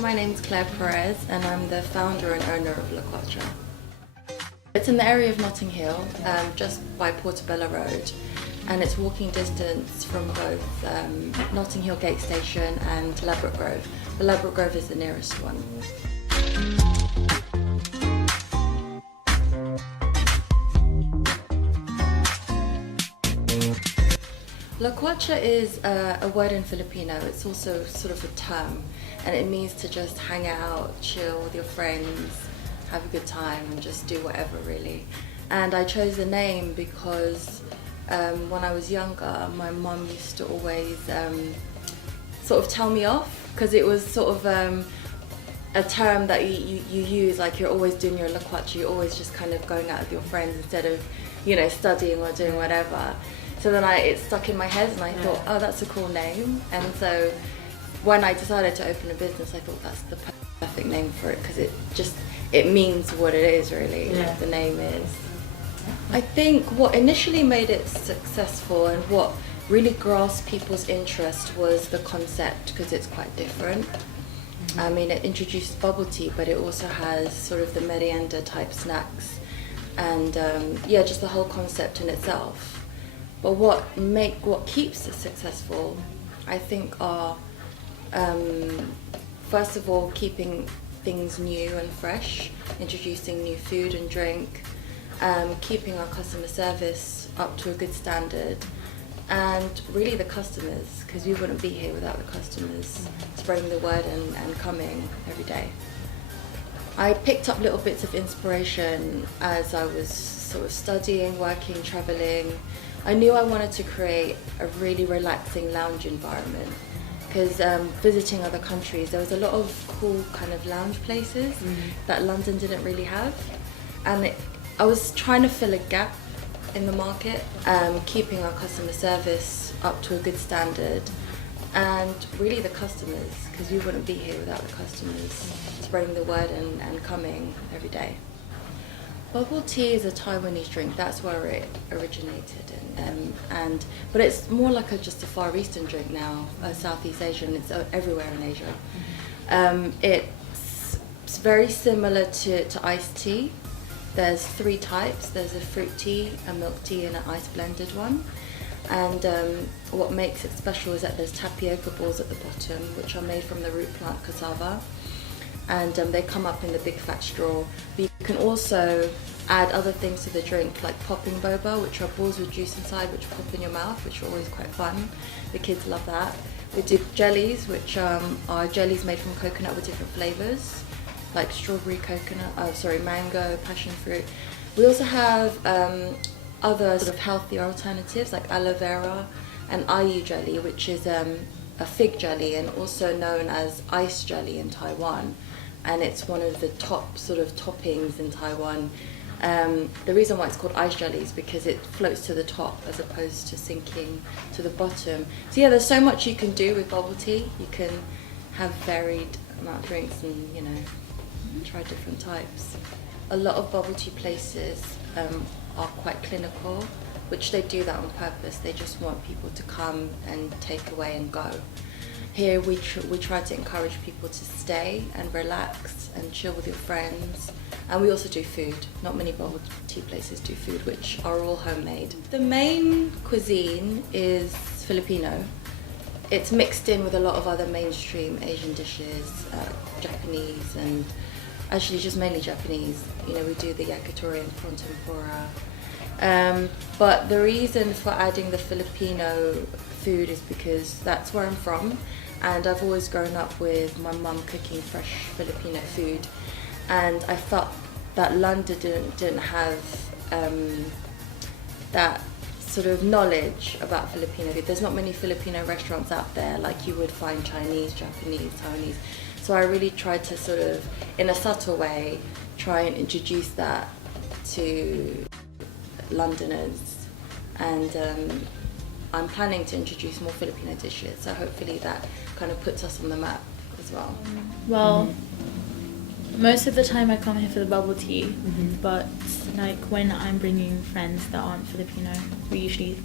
My name's Claire Perez and I'm the founder and owner of La Quattro. It's in the area of Notting Hill, just by Portobello Road, and it's walking distance from both Notting Hill Gate Station and Ladbroke Grove. The Ladbroke Grove is the nearest one. La Quattro is a word in Filipino. It's also sort of a term, and it means to just hang out, chill with your friends, have a good time, and just do whatever really. And I chose the name because when I was younger, my mum used to always sort of tell me off, because it was sort of a term that you use, like you're always doing your La Quattro, you're always just kind of going out with your friends instead of, you know, studying or doing whatever. So then it stuck in my head and I thought, oh, that's a cool name. And so when I decided to open a business, I thought that's the perfect name for it, because it means what it is really, like the name is. I think what initially made it successful and what really grasped people's interest was the concept, because it's quite different. I mean, it introduces bubble tea, but it also has sort of the merienda type snacks and just the whole concept in itself. But what keeps it successful, I think, are first of all keeping things new and fresh, introducing new food and drink, keeping our customer service up to a good standard, and really the customers, because we wouldn't be here without the customers spreading the word and coming every day. I picked up little bits of inspiration as I was sort of studying, working, traveling. I knew I wanted to create a really relaxing lounge environment, because visiting other countries, there was a lot of cool kind of lounge places that London didn't really have, and I was trying to fill a gap in the market, keeping our customer service up to a good standard, and really the customers, because we wouldn't be here without the customers spreading the word and coming every day. Bubble tea is a Taiwanese drink. That's where it originated, but it's more like just a Far Eastern drink now, Southeast Asian. It's everywhere in Asia. It's very similar to iced tea. There's 3 types. There's a fruit tea, a milk tea, and an ice blended one. And what makes it special is that there's tapioca balls at the bottom, which are made from the root plant cassava. And they come up in the big fat straw. But you can also add other things to the drink, like popping boba, which are balls with juice inside which pop in your mouth, which are always quite fun. The kids love that. We do jellies, which are jellies made from coconut with different flavours, like strawberry, mango, passion fruit. We also have other sort of healthier alternatives like aloe vera and ayu jelly, which is a fig jelly and also known as ice jelly in Taiwan. And it's one of the top sort of toppings in Taiwan. The reason why it's called ice jelly is because it floats to the top as opposed to sinking to the bottom. So yeah, there's so much you can do with bubble tea. You can have varied amount of drinks and, you know, try different types. A lot of bubble tea places are quite clinical, which they do that on purpose. They just want people to come and take away and go. Here we try to encourage people to stay and relax and chill with your friends. And we also do food. Not many bubble tea places do food, which are all homemade. The main cuisine is Filipino. It's mixed in with a lot of other mainstream Asian dishes, Japanese, and actually just mainly Japanese. You know, we do the yakitori and prawn tempura. But the reason for adding the Filipino food is because that's where I'm from, and I've always grown up with my mum cooking fresh Filipino food, and I felt that London didn't have that sort of knowledge about Filipino food. There's not many Filipino restaurants out there like you would find Chinese, Japanese, Taiwanese. So I really tried to sort of, in a subtle way, try and introduce that to Londoners, and I'm planning to introduce more Filipino dishes, so hopefully that kind of puts us on the map as well. Well, most of the time I come here for the bubble tea, but like when I'm bringing friends that aren't Filipino, we usually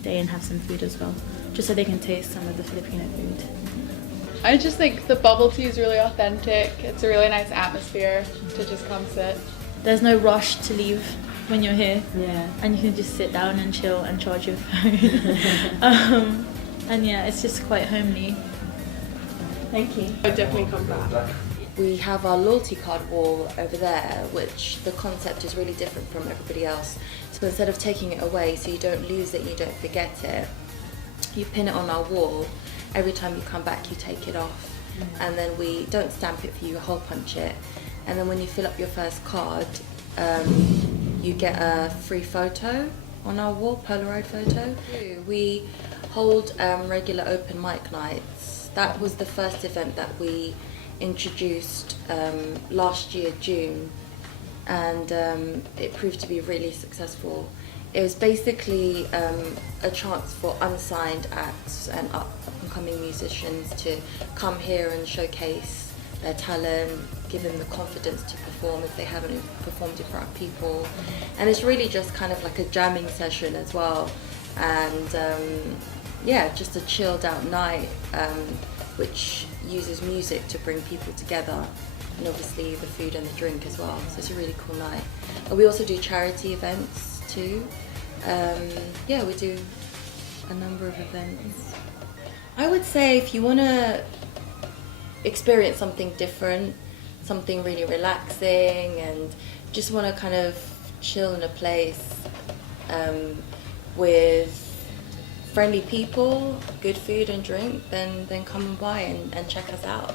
stay and have some food as well, just so they can taste some of the Filipino food. I just think the bubble tea is really authentic. It's a really nice atmosphere to just come sit. There's no rush to leave when you're here. Yeah. And you can just sit down and chill and charge your phone. And yeah, it's just quite homely. Thank you. I would definitely come back. We have our loyalty card wall over there, which the concept is really different from everybody else. So instead of taking it away so you don't lose it and you don't forget it, you pin it on our wall. Every time you come back you take it off, and then we don't stamp it for you, hole punch it, and then when you fill up your first card, you get a free photo on our wall, Polaroid photo. We hold regular open mic nights. That was the first event that we introduced last year, June, and it proved to be really successful. It was basically a chance for unsigned acts and up-and-coming musicians to come here and showcase their talent, give them the confidence to perform if they haven't performed in front of people. And it's really just kind of like a jamming session as well. And yeah, just a chilled out night, which uses music to bring people together. And obviously the food and the drink as well. So it's a really cool night. And we also do charity events too. Yeah, we do a number of events. I would say if you want to experience something different, something really relaxing, and just want to kind of chill in a place with friendly people, good food and drink, then come and by and check us out.